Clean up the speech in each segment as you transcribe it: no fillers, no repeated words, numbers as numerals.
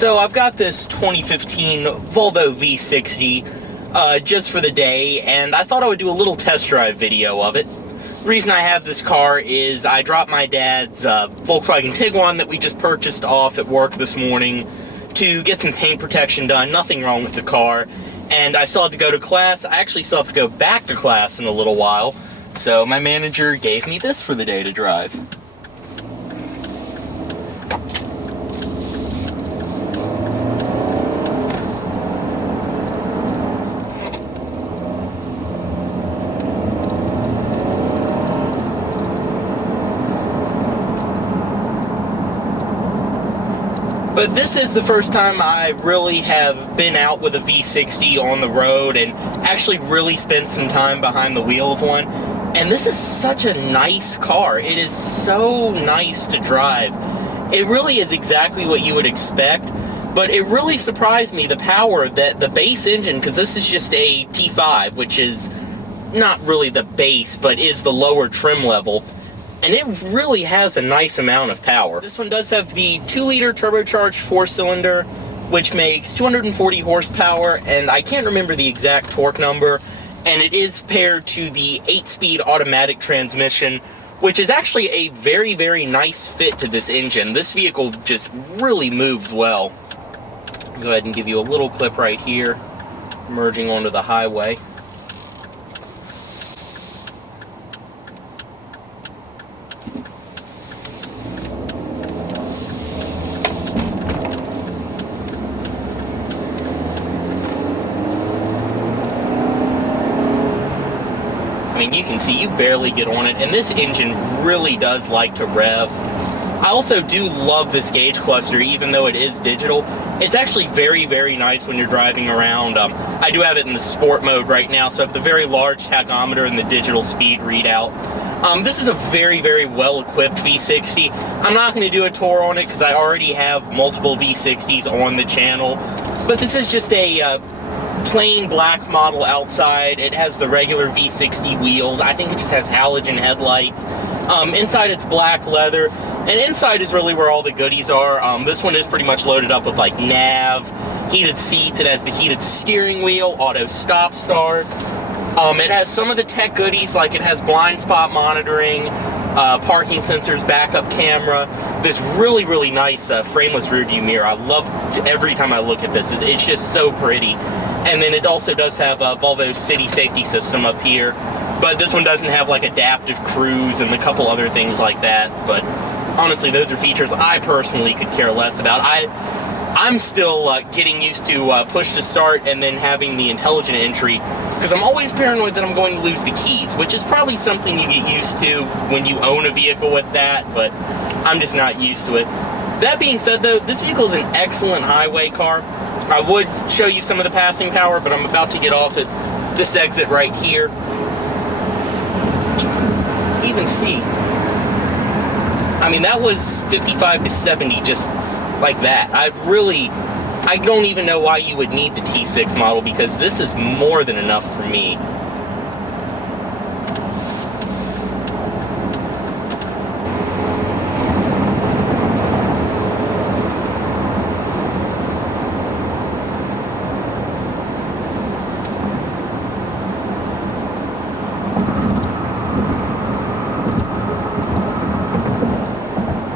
So I've got this 2015 Volvo V60 just for the day, and I thought I would do a little test drive video of it. The reason I have this car is I dropped my dad's Volkswagen Tiguan that we just purchased off at work this morning to get some paint protection done. Nothing wrong with the car, and I still have to go to class. I actually still have to go back to class in a little while, so my manager gave me this for the day to drive. But this is the first time I really have been out with a V60 on the road and actually really spent some time behind the wheel of one. And this is such a nice car. It is so nice to drive. It really is exactly what you would expect, but it really surprised me, the power that the base engine, because this is just a T5, which is not really the base, but is the lower trim level. And it really has a nice amount of power. This one does have the 2-liter turbocharged 4-cylinder, which makes 240 horsepower, and I can't remember the exact torque number. And it is paired to the 8-speed automatic transmission, which is actually a very, very nice fit to this engine. This vehicle just really moves well. I'll go ahead and give you a little clip right here, merging onto the highway. I mean, you can see you barely get on it, and this engine really does like to rev. I also do love this gauge cluster, even though it is digital. It's actually very, very nice when you're driving around. I do have it in the sport mode right now, so I have the very large tachometer and the digital speed readout. This is a very, very well-equipped V60. I'm not going to do a tour on it because I already have multiple V60s on the channel, but this is just a plain black model outside. It has the regular V60 wheels. I think it just has halogen headlights. Inside it's black leather, and inside is really where all the goodies are. This one is pretty much loaded up with like nav, heated seats. It has the heated steering wheel, auto stop start. It has some of the tech goodies, like it has blind spot monitoring, parking sensors, backup camera, this really, really nice frameless rearview mirror. I love every time I look at this. It's just so pretty. And then it also does have a Volvo City Safety System up here, but this one doesn't have like adaptive cruise and a couple other things like that. But honestly, those are features I personally could care less about. I'm still getting used to push to start and then having the intelligent entry, because I'm always paranoid that I'm going to lose the keys, which is probably something you get used to when you own a vehicle with that, but I'm just not used to it. That being said though, this vehicle is an excellent highway car. I would show you some of the passing power, but I'm about to get off at this exit right here. Even see, I mean, that was 55 to 70 just like that. I don't even know why you would need the T6 model, because this is more than enough for me.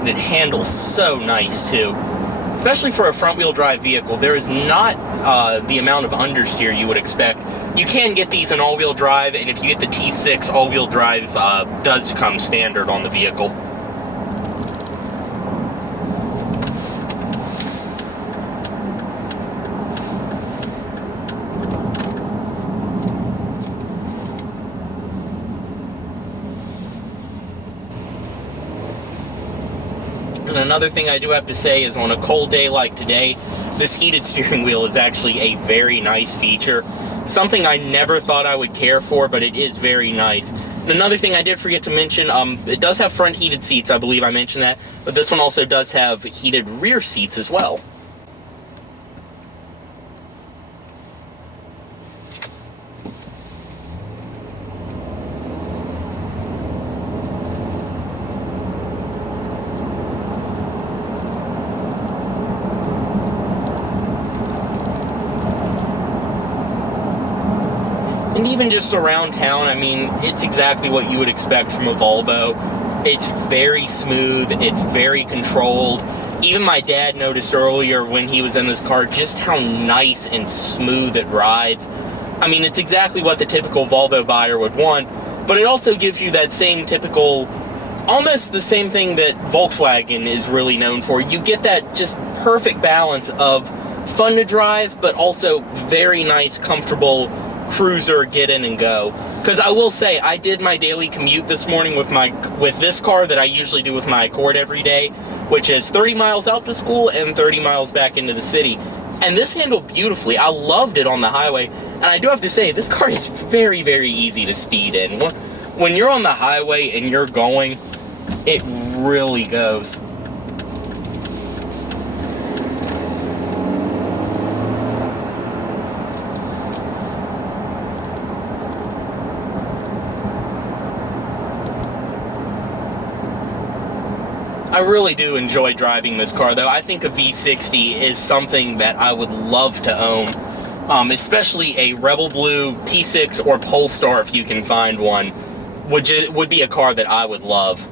And it handles so nice too. Especially for a front-wheel drive vehicle, there is not the amount of understeer you would expect. You can get these in all-wheel drive, and if you get the T6, all-wheel drive does come standard on the vehicle. And another thing I do have to say is, on a cold day like today, this heated steering wheel is actually a very nice feature. Something I never thought I would care for, but it is very nice. And another thing I did forget to mention, it does have front heated seats, I believe I mentioned that, but this one also does have heated rear seats as well. And even just around town, I mean, it's exactly what you would expect from a Volvo. It's very smooth, it's very controlled. Even my dad noticed earlier when he was in this car just how nice and smooth it rides. I mean, it's exactly what the typical Volvo buyer would want, but it also gives you that same typical, almost the same thing that Volkswagen is really known for. You get that just perfect balance of fun to drive, but also very nice, comfortable cruiser get in and go. Because I will say, I did my daily commute this morning with this car that I usually do with my Accord every day, which is 30 miles out to school and 30 miles back into the city. And this handled beautifully. I loved it on the highway. And I do have to say, this car is very, very easy to speed in. When you're on the highway and you're going, it really goes. I really do enjoy driving this car, though. I think a V60 is something that I would love to own, especially a Rebel Blue T6 or Polestar, if you can find one, would be a car that I would love.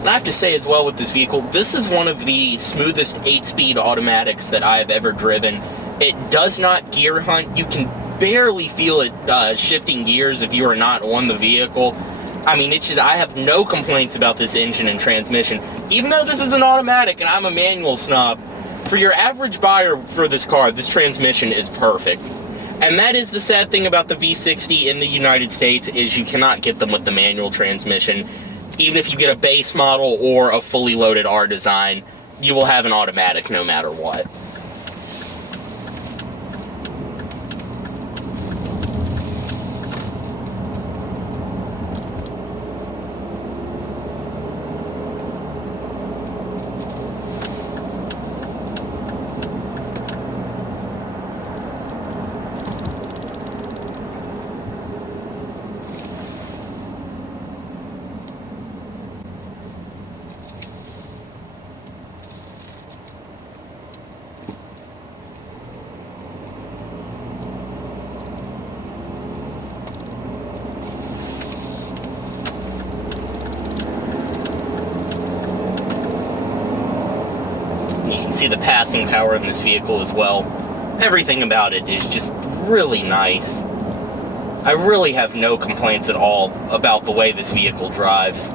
And I have to say as well with this vehicle, this is one of the smoothest 8-speed automatics that I've ever driven. It does not gear hunt. You can barely feel it shifting gears if you are not on the vehicle. I mean, it's just, I have no complaints about this engine and transmission. Even though this is an automatic and I'm a manual snob, for your average buyer for this car, this transmission is perfect. And that is the sad thing about the V60 in the United States, is you cannot get them with the manual transmission. Even if you get a base model or a fully loaded R design, you will have an automatic no matter what. See the passing power in this vehicle as well. Everything about it is just really nice. I really have no complaints at all about the way this vehicle drives.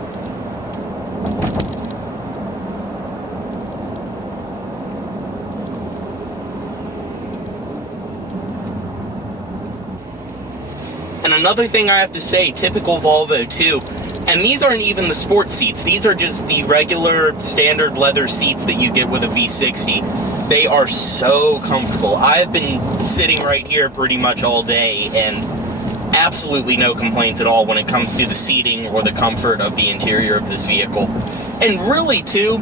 And another thing I have to say, typical Volvo too, and these aren't even the sports seats, these are just the regular standard leather seats that you get with a V60. They are so comfortable. I've been sitting right here pretty much all day and absolutely no complaints at all when it comes to the seating or the comfort of the interior of this vehicle. And really too,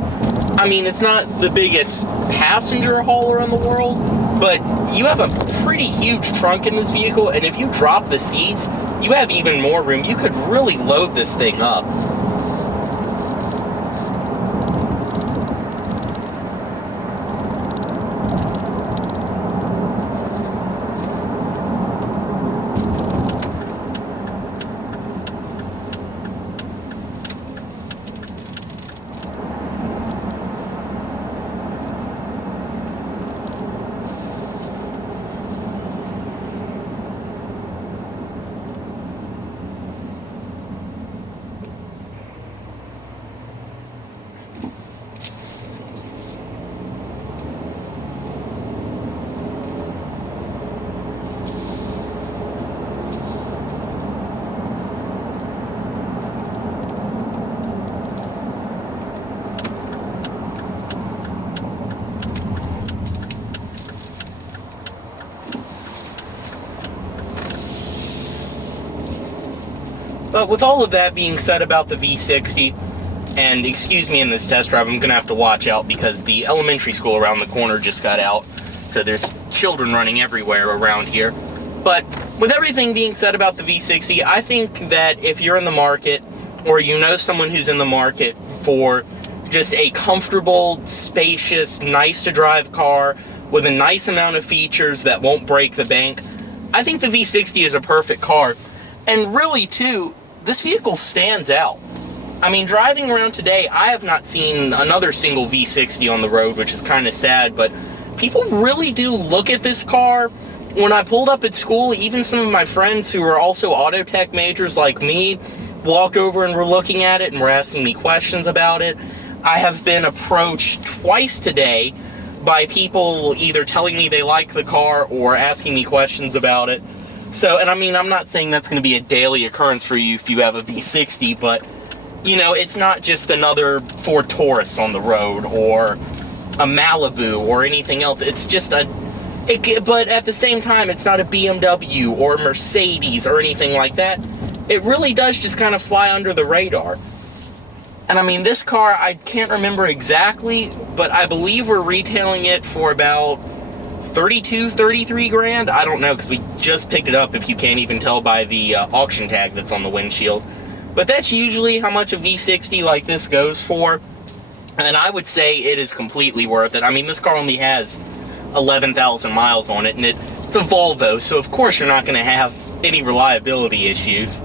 I mean, it's not the biggest passenger hauler in the world, but you have a pretty huge trunk in this vehicle, and if you drop the seats, you have even more room. You could really load this thing up. But with all of that being said about the V60, and excuse me in this test drive, I'm going to have to watch out because the elementary school around the corner just got out. So there's children running everywhere around here. But with everything being said about the V60, I think that if you're in the market, or you know someone who's in the market for just a comfortable, spacious, nice to drive car with a nice amount of features that won't break the bank, I think the V60 is a perfect car. And really too, this vehicle stands out. I mean, driving around today, I have not seen another single V60 on the road, which is kind of sad, but people really do look at this car. When I pulled up at school, even some of my friends who are also auto tech majors like me walked over and were looking at it and were asking me questions about it. I have been approached twice today by people either telling me they like the car or asking me questions about it. So, and I mean, I'm not saying that's going to be a daily occurrence for you if you have a V60, but, you know, it's not just another Ford Taurus on the road or a Malibu or anything else. It's just but at the same time, it's not a BMW or Mercedes or anything like that. It really does just kind of fly under the radar. And I mean, this car, I can't remember exactly, but I believe we're retailing it for about 32, 33 grand. I don't know, because we just picked it up, if you can't even tell by the auction tag that's on the windshield. But that's usually how much a V60 like this goes for. And I would say it is completely worth it. I mean, this car only has 11,000 miles on it, and it's a Volvo, so of course you're not going to have any reliability issues.